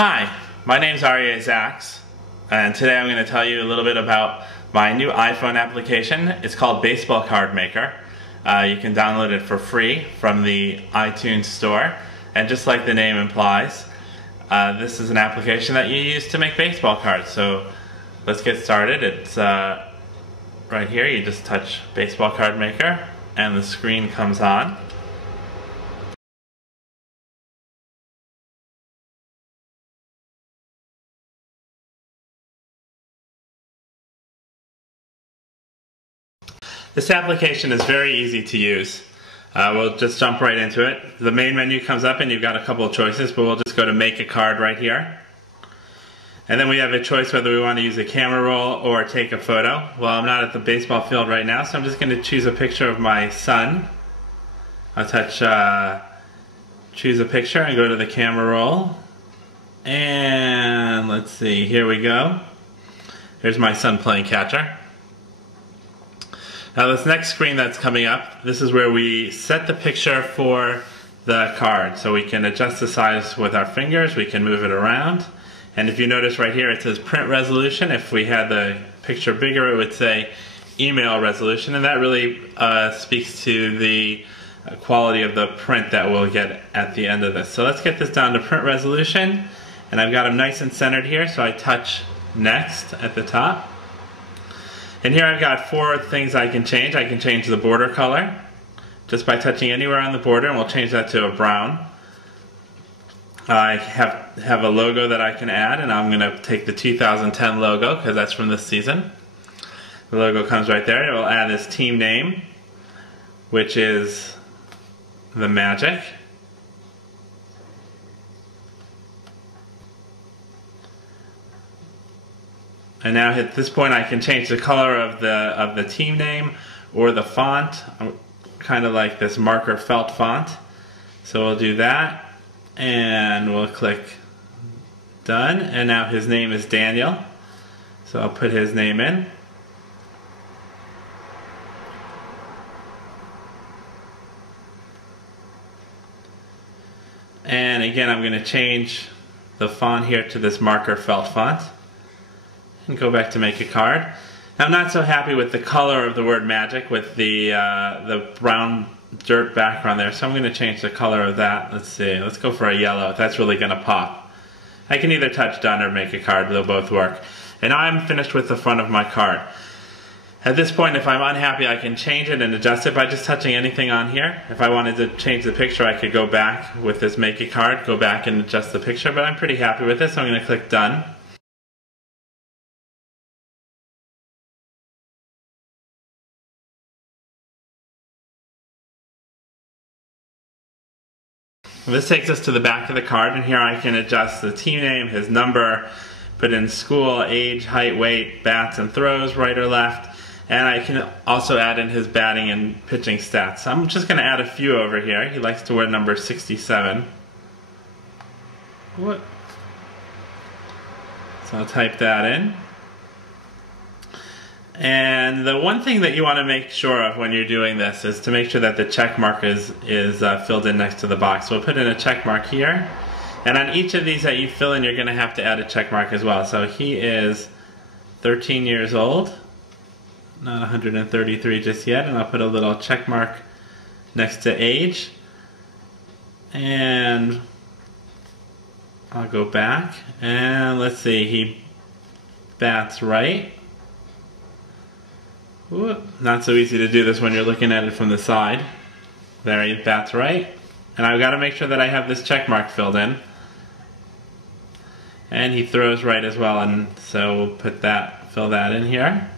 Hi, my name's Aryeh Zaks, and today I'm going to tell you a little bit about my new iPhone application. It's called BaseballCardMaker. You can download it for free from the iTunes store, and just like the name implies, this is an application that you use to make baseball cards. So let's get started. It's right here. You just touch BaseballCardMaker and the screen comes on. This application is very easy to use. We'll just jump right into it. The main menu comes up and you've got a couple of choices, but we'll just go to make a card right here. And then we have a choice whether we want to use a camera roll or take a photo. Well, I'm not at the baseball field right now, so I'm just going to choose a picture of my son. I'll touch choose a picture and go to the camera roll. And let's see, here we go. Here's my son playing catcher. Now this next screen that's coming up, this is where we set the picture for the card. So we can adjust the size with our fingers, we can move it around. And if you notice right here it says print resolution. If we had the picture bigger it would say email resolution, and that really speaks to the quality of the print that we'll get at the end of this. So let's get this down to print resolution, and I've got them nice and centered here, so I touch next at the top. And here I've got four things I can change. I can change the border color just by touching anywhere on the border, and we'll change that to a brown. I have a logo that I can add, and I'm going to take the 2010 logo because that's from this season. The logo comes right there. It will add this team name, which is the Magic. And now at this point I can change the color of the team name or the font. I'm kind of like this marker felt font. So we'll do that and we'll click done, and now his name is Daniel. So I'll put his name in. And again I'm going to change the font here to this marker felt font. And go back to make a card. Now, I'm not so happy with the color of the word magic with the brown dirt background there, so I'm going to change the color of that. Let's see, let's go for a yellow. That's really going to pop. I can either touch done or make a card, they'll both work. And now I'm finished with the front of my card. At this point, if I'm unhappy, I can change it and adjust it by just touching anything on here. If I wanted to change the picture, I could go back with this make a card, go back and adjust the picture, but I'm pretty happy with this, so I'm going to click done. This takes us to the back of the card, and here I can adjust the team name, his number, put in school, age, height, weight, bats and throws, right or left, and I can also add in his batting and pitching stats. I'm just going to add a few over here. He likes to wear number 67. What? So I'll type that in. And the one thing that you want to make sure of when you're doing this is to make sure that the check mark is filled in next to the box. So we'll put in a check mark here, and on each of these that you fill in you're going to have to add a check mark as well. So he is 13 years old, not 133 just yet, and I'll put a little check mark next to age, and I'll go back and let's see, he bats right. Ooh, not so easy to do this when you're looking at it from the side. There, he bats right. And I've got to make sure that I have this check mark filled in. And he throws right as well, and so we'll put that, fill that in here.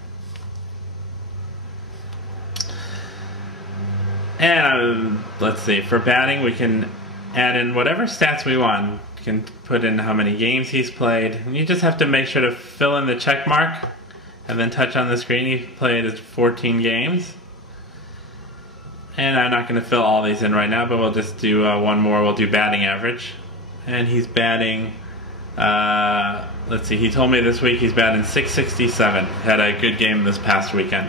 And let's see, for batting we can add in whatever stats we want. You can put in how many games he's played. And you just have to make sure to fill in the check mark and then touch on the screen. He played 14 games. And I'm not going to fill all these in right now, but we'll just do one more. We'll do batting average. And he's batting, let's see, he told me this week he's batting .667. Had a good game this past weekend.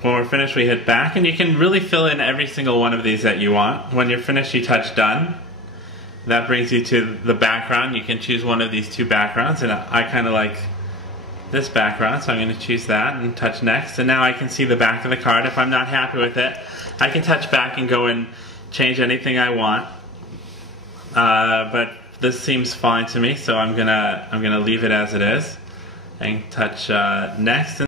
When we're finished, we hit back, and you can really fill in every single one of these that you want. When you're finished, you touch done. That brings you to the background. You can choose one of these two backgrounds, and I kind of like this background, so I'm going to choose that and touch next. And now I can see the back of the card. If I'm not happy with it, I can touch back and go and change anything I want. But this seems fine to me, so I'm gonna leave it as it is and touch next.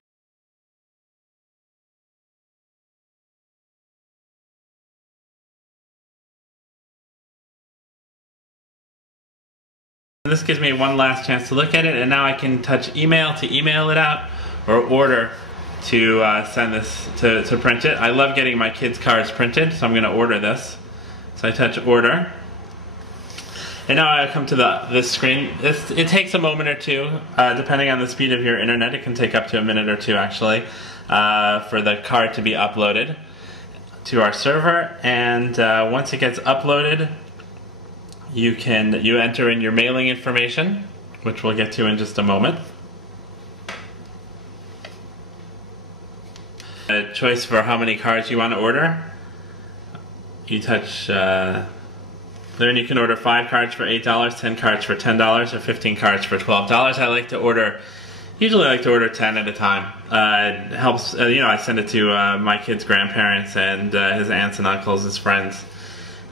This gives me one last chance to look at it, and now I can touch email to email it out, or order to send this to print it. I love getting my kids' cards printed, so I'm going to order this. So I touch order, and now I come to this screen. It takes a moment or two, depending on the speed of your internet. It can take up to a minute or two actually for the card to be uploaded to our server. And once it gets uploaded, you enter in your mailing information, which we'll get to in just a moment. A choice for how many cards you want to order. You touch then you can order 5 cards for $8, 10 cards for $10, or 15 cards for $12. Usually I like to order 10 at a time. It helps, I send it to my kid's grandparents and his aunts and uncles, his friends.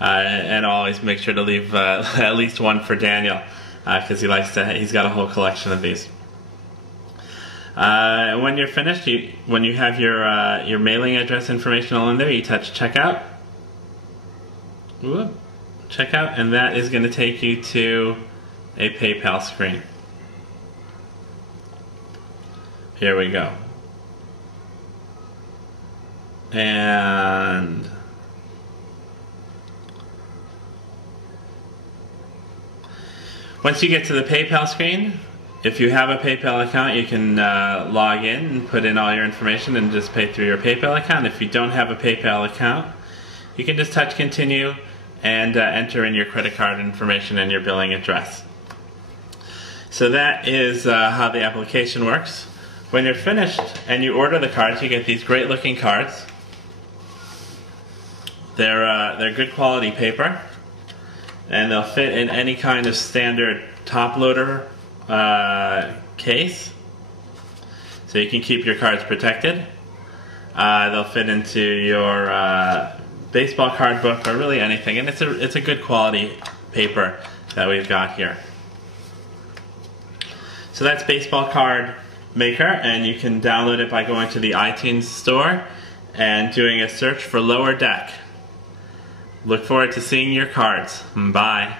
And I'll always make sure to leave at least one for Daniel, because he's got a whole collection of these. And when you're finished, when you have your mailing address information all in there, you touch checkout. Whoop, checkout, and that is going to take you to a PayPal screen. Here we go. And once you get to the PayPal screen, if you have a PayPal account, you can log in and put in all your information and just pay through your PayPal account. If you don't have a PayPal account, you can just touch continue and enter in your credit card information and your billing address. So that is how the application works. When you're finished and you order the cards, you get these great looking cards. They're good quality paper, and they'll fit in any kind of standard top loader case, so you can keep your cards protected. They'll fit into your baseball card book, or really anything, and it's a good quality paper that we've got here. So that's BaseballCardMaker, and you can download it by going to the iTunes store and doing a search for Lower Deck. Look forward to seeing your cards. Bye.